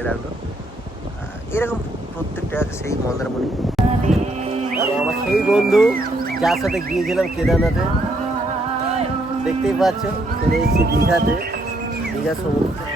ভালোই লাগলো। এরকম প্রত্যেকটা আছে সেই মন্দারমণি। আমার সেই বন্ধু যার সাথে গিয়েছিলাম কেদারনাথে, দেখতেই পাচ্ছ চলে এসেছি দীঘাতে, দীঘা সমুদ্রে।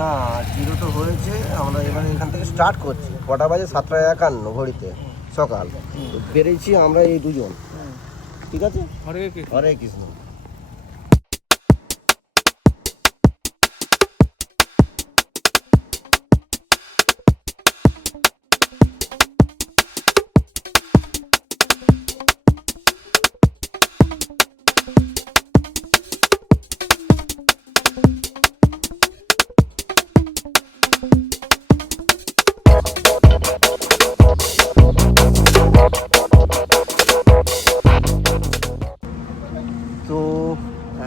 না, 0 তো হয়েছে। আমরা এবারে এখান থেকে স্টার্ট করছি। কটা বাজে? 7:51 ঘড়িতে সকাল। বেরিয়েছি আমরা এই দুজন, ঠিক আছে? হরে কৃষ্ণ। তো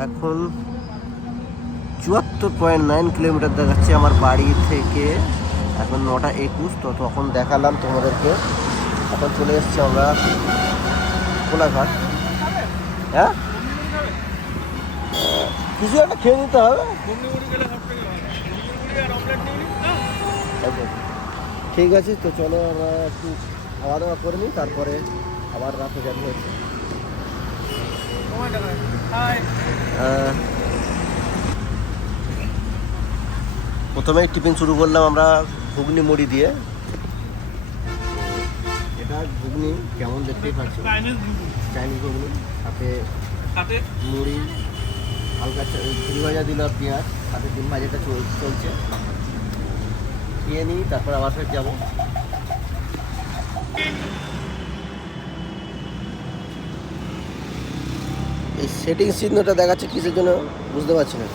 এখন 74.9 কিলোমিটার দেখাচ্ছে আমার বাড়ি থেকে। এখন 9:21। তো তখন দেখালাম তোমাদেরকে। এখন চলে এসেছি আমরা কোলাঘাট। হ্যাঁ, কিছু একটা খেয়ে নিতে হবে। ঠিক আছে, তো চলো আমরা একটু খাওয়া দাওয়া করে নিই, তারপরে আবার রাতে জার্নি হচ্ছে। প্রথমে টিফিন শুরু করলাম আমরা ঘুগনি মুড়ি দিয়ে। এটা ঘুগনি কেমন দেখতেই পাচ্ছি, চাইনিজ ঘুগনি, সাথে মুড়ি, হালকা ঝুড়ি ভাজা দিল, পেঁয়াজ, সাথে ডিম ভাজাটা চলছে। খেয়ে নিই, তারপর আবার ফের যাবো। এই সেটিং চিহ্নটা দেখাচ্ছে কিসের জন্য বুঝতে পারছি না।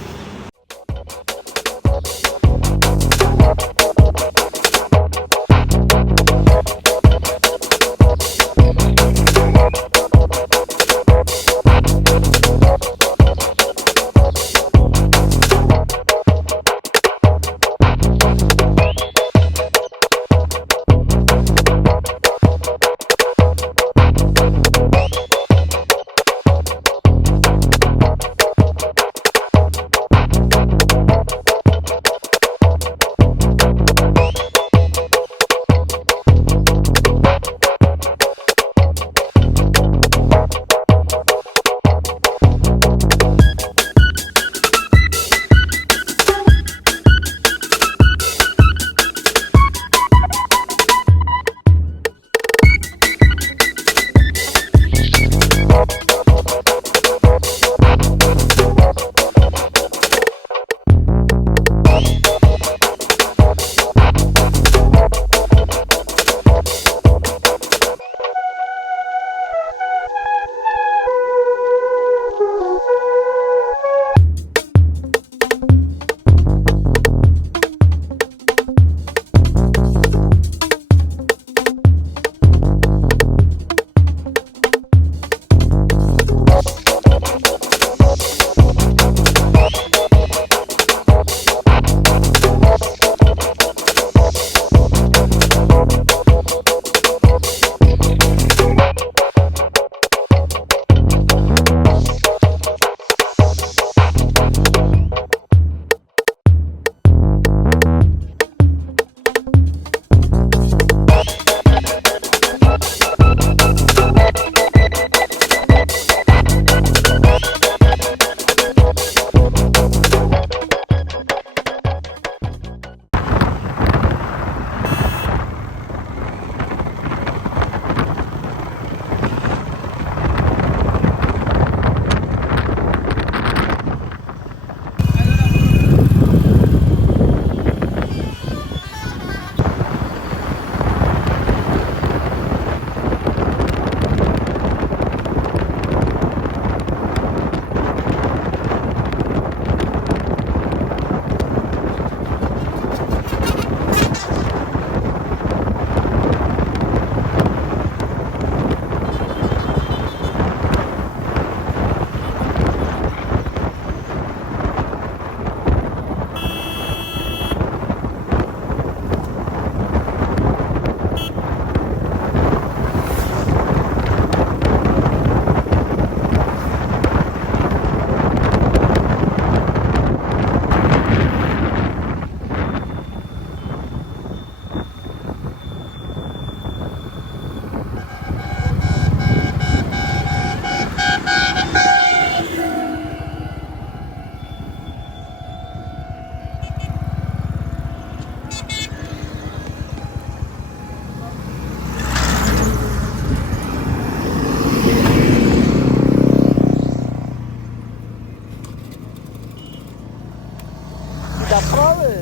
ডাব খাওয়া হবে?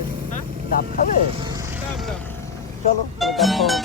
ডাব খাবে? চলো ডাব খাওয়া।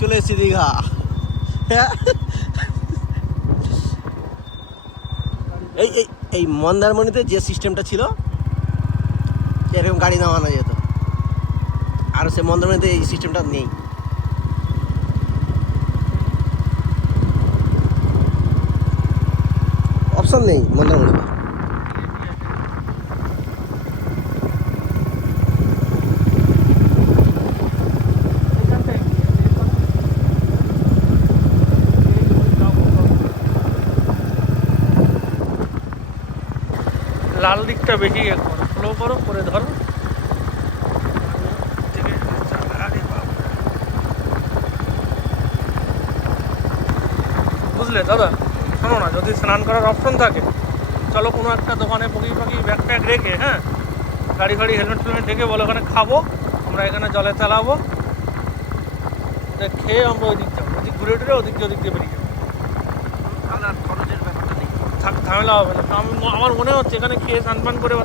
চলে এসেছি দীঘা। এই এই এই মন্দারমণিতে যে সিস্টেমটা ছিল এরকম গাড়ি নামানো যেত, আর সে মন্দারমণিতে এই সিস্টেমটা নেই। অপশন নেই মন্দারমণিতে। লাল দিকটা বেশি ফ্লো করো, করে ধরো। বুঝলে দাদা, শোনো না, যদি স্নান করার অপশন থাকে চলো কোনো একটা দোকানে পকি পাকি ব্যাগ ট্যাগ রেখে, হ্যাঁ, গাড়ি ফাড়ি হেলমেট ফেলমেট রেখে বলো ওখানে খাবো, আমরা এখানে জলে চালাবো, খেয়ে আমরা ওই দিক যাবো, ওদিক ঘুরে টুরে ওদিক দিয়ে বেরিয়ে যাবো। খরচের ব্যাপারটা নেই, ঝামেলা হবে না। আমার মনে হচ্ছে এখানে খেয়ে স্নান পান করে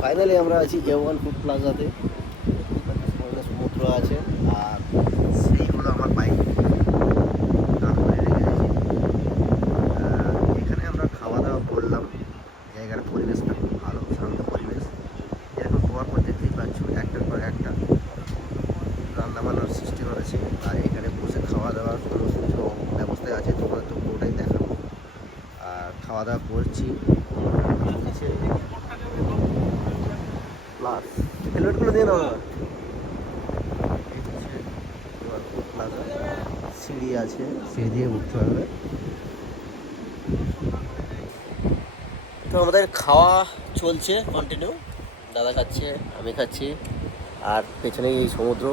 ফাইনালি আমরা আছি জওয়ান ফুড প্লাজাতে, সমুদ্র আছে আর সেই হলো আমার বাইক। এখানে আমরা খাওয়া দাওয়া করলাম, জায়গার পরিবেশটা খুব ভালো, শান্ত পরিবেশ। এরকম ঢুকছি। প্লাস হেলমেটগুলো দিয়ে নাও। প্লাজা সিঁড়ি আছে, সিঁড়ি দিয়ে উঠতে হবে। তো আমাদের খাওয়া চলছে কন্টিনিউ, দাদা খাচ্ছে, আমি খাচ্ছি, আর পেছনেই এই সমুদ্র।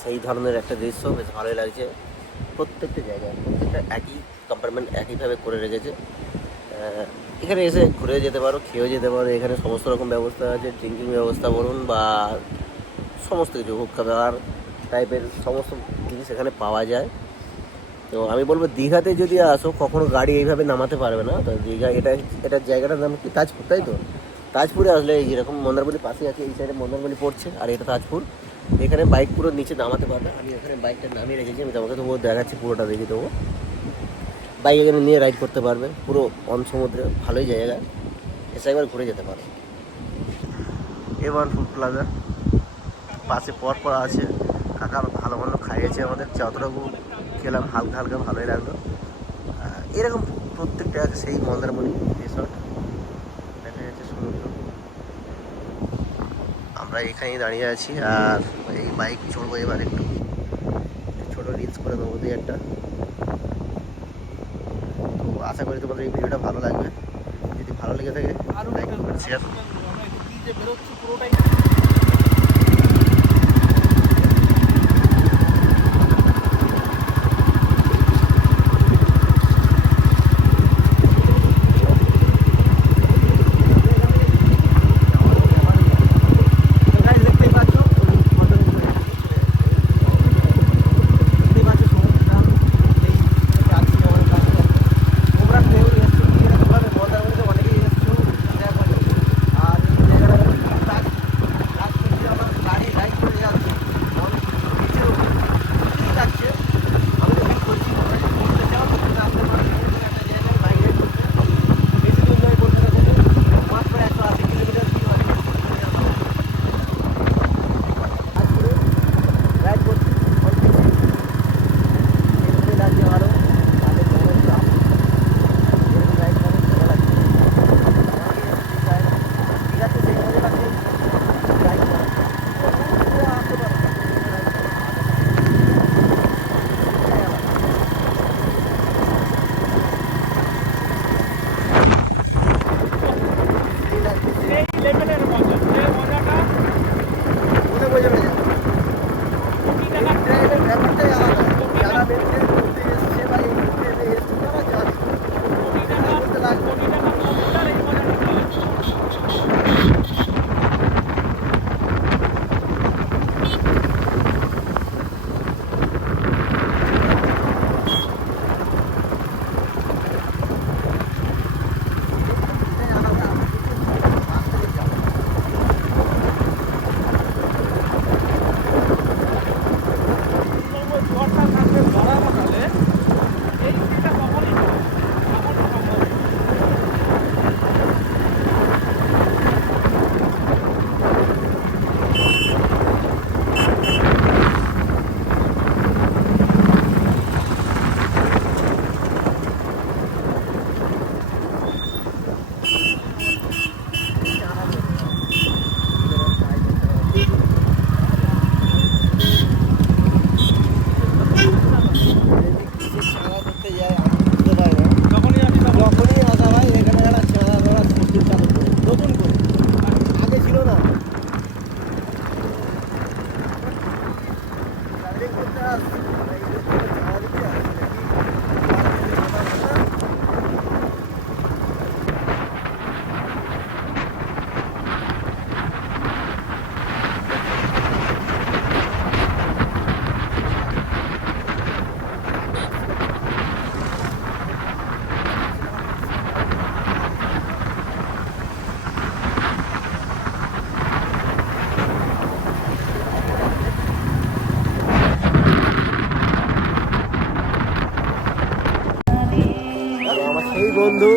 সেই ধরনের একটা দৃশ্য, বেশ ভালোই লাগছে। প্রত্যেকটা জায়গায় প্রত্যেকটা একই কম্পার্টমেন্ট একইভাবে করে রেখেছে। এখানে এসে ঘুরে যেতে পারো, খেয়েও যেতে পারো। এখানে সমস্ত রকম ব্যবস্থা আছে, ড্রিঙ্কিং ব্যবস্থা বলুন বা সমস্ত কিছু খাবার টাইপের সমস্ত জিনিস এখানে পাওয়া যায়। তো আমি বলবো দীঘাতে যদি আসো কখনো গাড়ি এইভাবে নামাতে পারবে না। তো দীঘা এটার জায়গাটার নাম কি তাজপুর, তাই তো? তাজপুরে আসলে যেরকম মন্দারমণি পাশে আছে, এই সাইডে মন্দারমণি পড়ছে আর এটা তাজপুর। এখানে বাইক পুরো নিচে নামাতে পারবে। আমি এখানে বাইকটা নামিয়ে রেখেছি, আমি তোমাকে তবুও দেখাচ্ছি, পুরোটা দেখে দেবো। বাইক এখানে নিয়ে রাইড করতে পারবে পুরো অন সমুদ্রে, ভালোই জায়গা, এসে একবার ঘুরে যেতে পারো। এবার ফুড প্লাজা পাশে পর আছে। কাকা ভালো মন্দ খাইয়েছে আমাদের, যতটুকু খেলাম হালকা হালকা ভালোই লাগলো। এরকম প্রত্যেকটা আছে সেই মন্দারমণি রিসর্ট, দেখা যাচ্ছে সমুদ্র। আমরা এখানেই দাঁড়িয়ে আছি আর এই বাইক চড়বো এবার, একটু ছোটো রিলস করে দেবো দিয়ে একটা। তো আশা করি তোমাদের এই ভিডিওটা ভালো লাগবে। যদি ভালো লেগে থাকে লাইক করবেন, শেয়ার। বন্ধু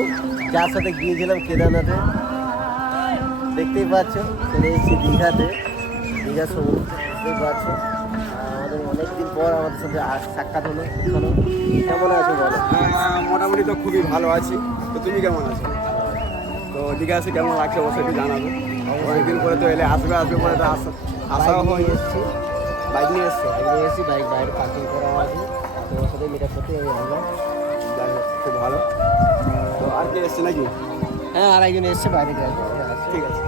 যার সাথে গিয়েছিলাম কেদারনাথে, দেখতেই পাচ্ছ চলে এসেছি দীঘাতে, দীঘা সমুদ্র দেখতেই পাচ্ছ। আমাদের অনেকদিন পর আমাদের সাথে সাক্ষাৎ হলো। চলো, কেমন আছো বলো? মোটামুটি তো খুবই ভালো আছি। তো তুমি কেমন আছো? তো ওদিকে আসে কেমন লাগছে অবশ্যই একটু জানাবো। অনেকদিন পরে তো এলে আসবে বলে তো আশাও হয়ে এসেছি। বাইক নিয়ে এসছি। বাইক বাইরে পার্কিং করা আছে, তোমার সাথে মিট আপ করতে আমি আসলাম। যাই হোক, খুব ভালো। তো আর কে এসছে নাকি? হ্যাঁ, আর একজন এসছে বাইরে গেছে। ঠিক আছে।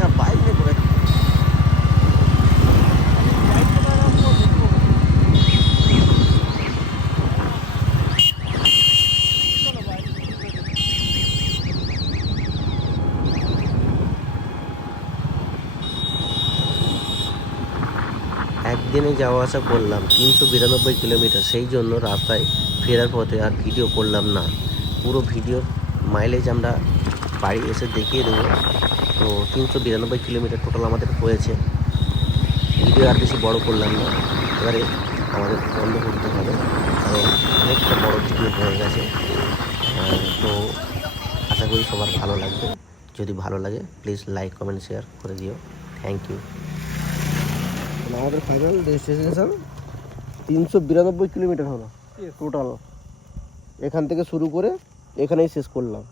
না, বাইক নিয়ে ঘোরা। একদিনে যাওয়া আসা করলাম 392 কিলোমিটার, সেই জন্য রাস্তায় ফেরার পথে আর ভিডিও করলাম না। পুরো ভিডিওর মাইলেজ আমরা বাড়ি এসে দেখিয়ে দেবো। তো 392 কিলোমিটার টোটাল আমাদের হয়েছে। ভিডিও আর বেশি বড় করলাম না, এবারে আমাদের বন্ধ করতে হবে, কারণ অনেকটা বড় ভিডিও হয়ে গেছে। তো আশা করি সবার ভালো লাগবে। যদি ভালো লাগে প্লিজ লাইক কমেন্ট শেয়ার করে দিও। Thank you. আমাদের ফাইনাল ডেস্টিনেশন 392 কিলোমিটার হলো টোটাল। এখান থেকে শুরু করে এখানেই শেষ করলাম।